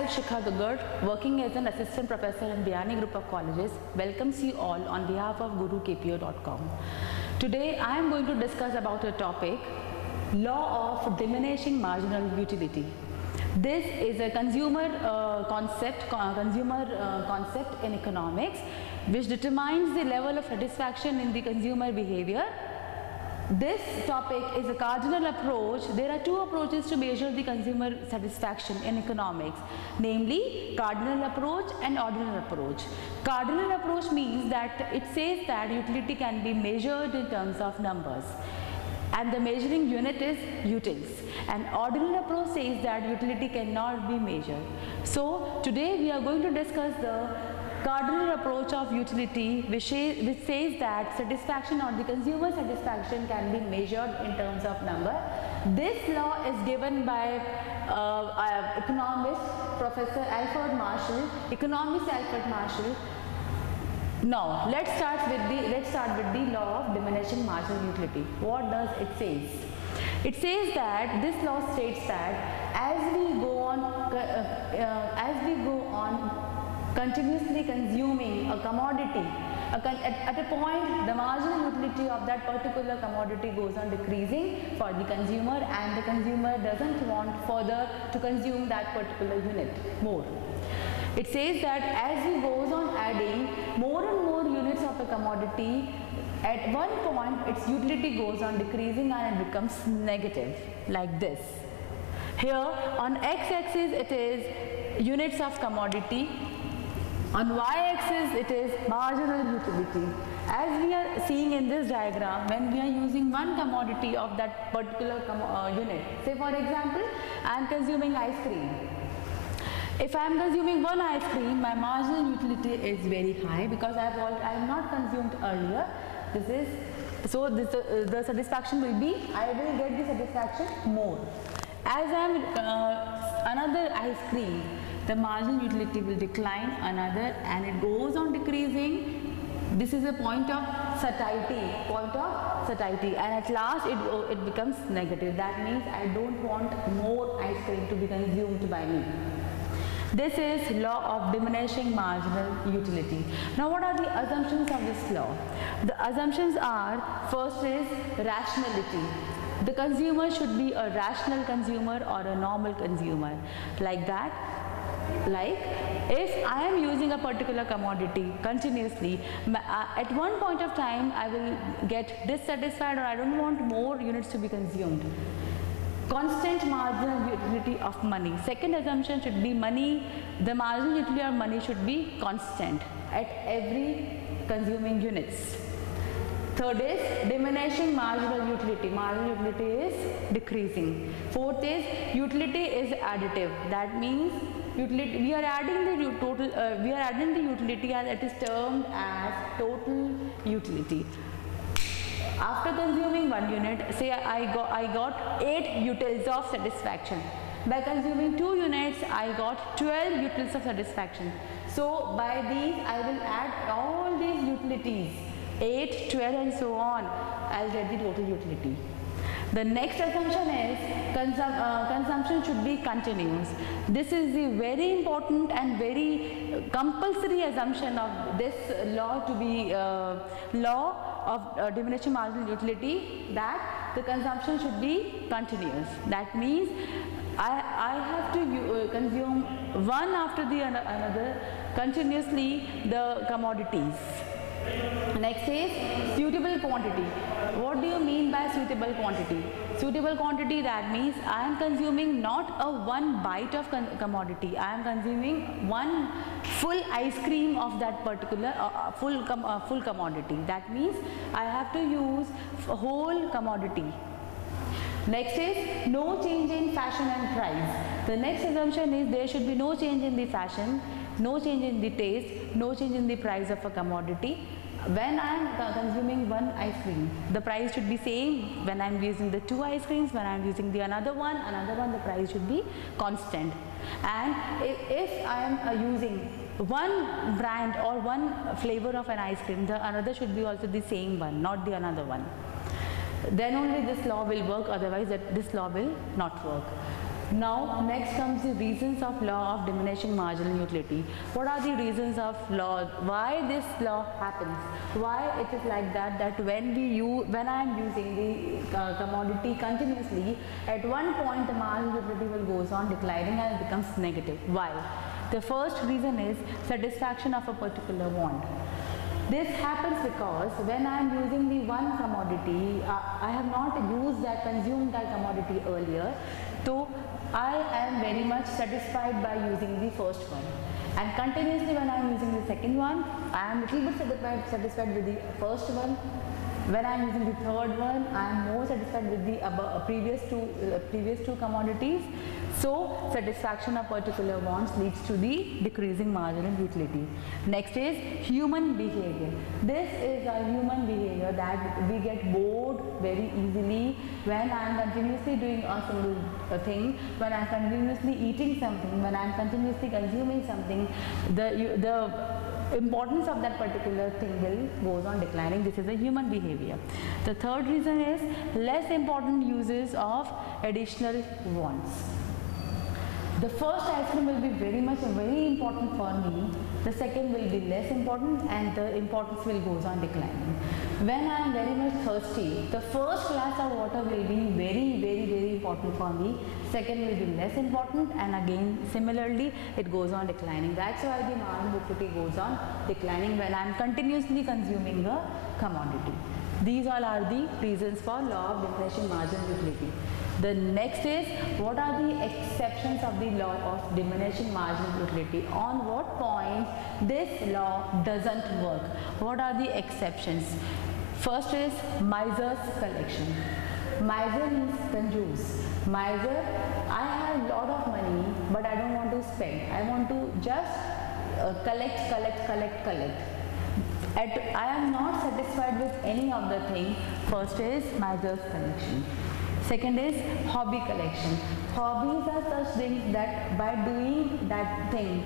myself Shikha Dugar, working as an assistant professor in Biyani Group of Colleges, welcomes you all on behalf of GuruKPO.com. Today I am going to discuss about a topic, law of diminishing marginal utility. This is a consumer concept in economics, which determines the level of satisfaction in the consumer behavior. This topic is a cardinal approach. There are two approaches to measure the consumer satisfaction in economics, namely cardinal approach and ordinal approach. Cardinal approach means that it says that utility can be measured in terms of numbers, and the measuring unit is utils. And ordinal approach says that utility cannot be measured. So today we are going to discuss the cardinal approach of utility, which says that satisfaction or the consumer satisfaction can be measured in terms of number. This law is given by economist Professor Alfred Marshall, economist Alfred Marshall. Now let's start with the law of diminishing marginal utility. What does it say? It says that this law states that as we go on continuously consuming a commodity, at a point the marginal utility of that particular commodity goes on decreasing for the consumer, and the consumer doesn't want further to consume that particular unit more. It says that as he goes on adding more and more units of a commodity, at one point its utility goes on decreasing and it becomes negative, like this. Here on x-axis it is units of commodity, on y-axis it is marginal utility. As we are seeing in this diagram, when we are using one commodity of that particular unit, say for example I am consuming ice cream. If I am consuming one ice cream, my marginal utility is very high because I have not consumed earlier. The satisfaction will be, I will get the satisfaction more. As I am another ice cream, the marginal utility will decline another, and it goes on decreasing. This is a point of satiety, and at last it becomes negative. That means I don't want more ice cream to be consumed by me. This is law of diminishing marginal utility. Now what are the assumptions of this law? The assumptions are, first is rationality. The consumer should be a rational consumer or a normal consumer. Like that, like if I am using a particular commodity continuously, at one point of time I will get dissatisfied or I don't want more units to be consumed. Constant marginal utility of money. Second assumption should be money, the marginal utility of money should be constant at every consuming units. Third is diminishing marginal utility. Marginal utility is decreasing. Fourth is utility is additive. That means utility, we are adding the utility, and it is termed as total utility. After consuming one unit, say I got 8 utils of satisfaction. By consuming 2 units, I got 12 utils of satisfaction. So by these I will add all these utilities, 8, 12 and so on. I will get the total utility. The next assumption is consumption should be continuous. This is the very important and very compulsory assumption of this law to be law of diminishing marginal utility, that the consumption should be continuous. That means I have to consume one after the another continuously the commodities. Next is suitable quantity. What do you mean by suitable quantity? Suitable quantity, that means I am consuming not a one bite of commodity. I am consuming one full ice cream of that particular full commodity. That means I have to use a whole commodity. Next is no change in fashion and price. The next assumption is there should be no change in the fashion, no change in the taste, no change in the price of a commodity. When I am consuming one ice cream, the price should be same. When I am using the 2 ice creams, when I am using the another one, the price should be constant. And if I am using one brand or one flavor of an ice cream, the another should be also the same one, not the another one. Then only this law will work, otherwise this law will not work. Now next comes the reasons of law of diminishing marginal utility. What are the reasons of law? Why this law happens? Why it is like that? That when I am using the commodity continuously, at one point the marginal utility will goes on declining and it becomes negative. Why? The first reason is satisfaction of a particular want. This happens because when I am using the one commodity, I have not consumed that commodity earlier, so I am very much satisfied by using the first one. And continuously when I am using the second one, I am little bit satisfied with the first one. When I am using the third one, I am more satisfied with the previous two commodities. So satisfaction of particular wants leads to the decreasing marginal utility. Next is human behavior. This is a human behavior that we get bored very easily when I am continuously doing a single thing, when I am continuously eating something, when I am continuously consuming something, the importance of that particular thing will goes on declining. This is a human behavior. The third reason is less important uses of additional wants. The first ice cream will be very important for me. The second will be less important, and the importance will goes on declining. When I am very much thirsty, the first glass of water will be very important for me. Second will be less important, and again similarly it goes on declining. That's why the marginal utility goes on declining when I am continuously consuming a commodity. These all are the reasons for law of diminishing marginal utility. The next is, what are the exceptions of the law of diminishing marginal utility? On what point this law doesn't work? What are the exceptions? First is miser's collection. Miser means conjure. Miser, I have a lot of money, but I don't want to spend. I want to just collect. I am not satisfied with any of the things. First is miser's collection. Second is hobby collection. Hobbies are such things that by doing that thing,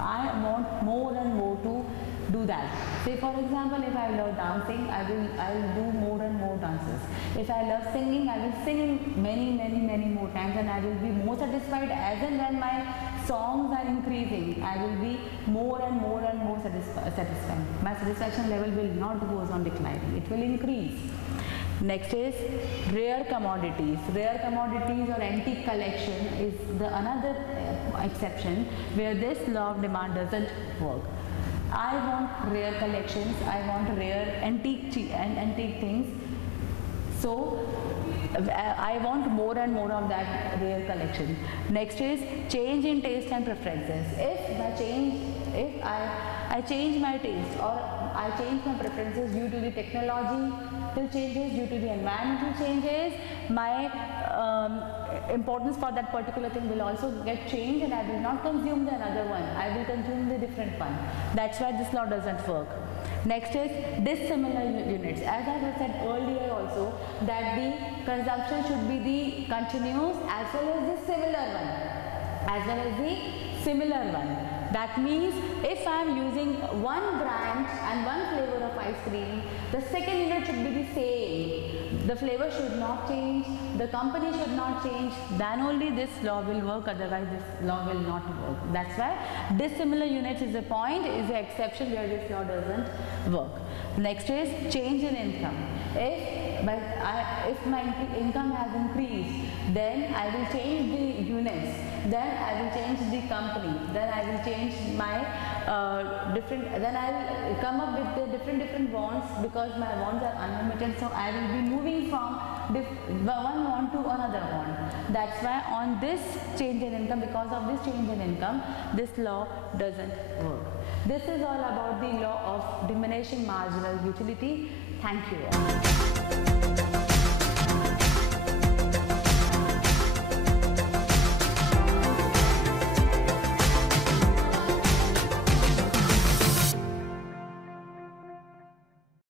I want more and more to do that. Say for example, if I love dancing, I will do more and more dances. If I love singing, I will sing many more times, and I will be more satisfied as and when my songs are increasing. I will be more and more satisfied. My satisfaction level will not go on declining, it will increase. Next is rare commodities. Rare commodities or antique collection is another exception where this law of demand doesn't work. I want rare collections, I want rare antique things, so I want more and more of that rare collection. Next is change in taste and preferences. If I change my taste or I change my preferences due to the technological changes, due to the environmental changes, my importance for that particular thing will also get changed, and I will not consume the another one. I will consume the different one. That's why this law doesn't work. Next is dissimilar units. As I have said earlier also, that the consumption should be the continuous as well as the similar one. That means if I am using one brand and one flavor of ice cream, the second unit should be the same. The flavor should not change, the company should not change, then only this law will work, otherwise this law will not work. That's why dissimilar units is the point, is the exception where this law doesn't work. Next is change in income. If my income has increased, then I will change the units, then I will change the company, then I will change my then I will come up with the different wants, because my wants are unlimited, so I will be moving from one want to another want. That's why on this change in income, because of this change in income, this law doesn't work. This is all about the law of diminishing marginal utility. Thank you all.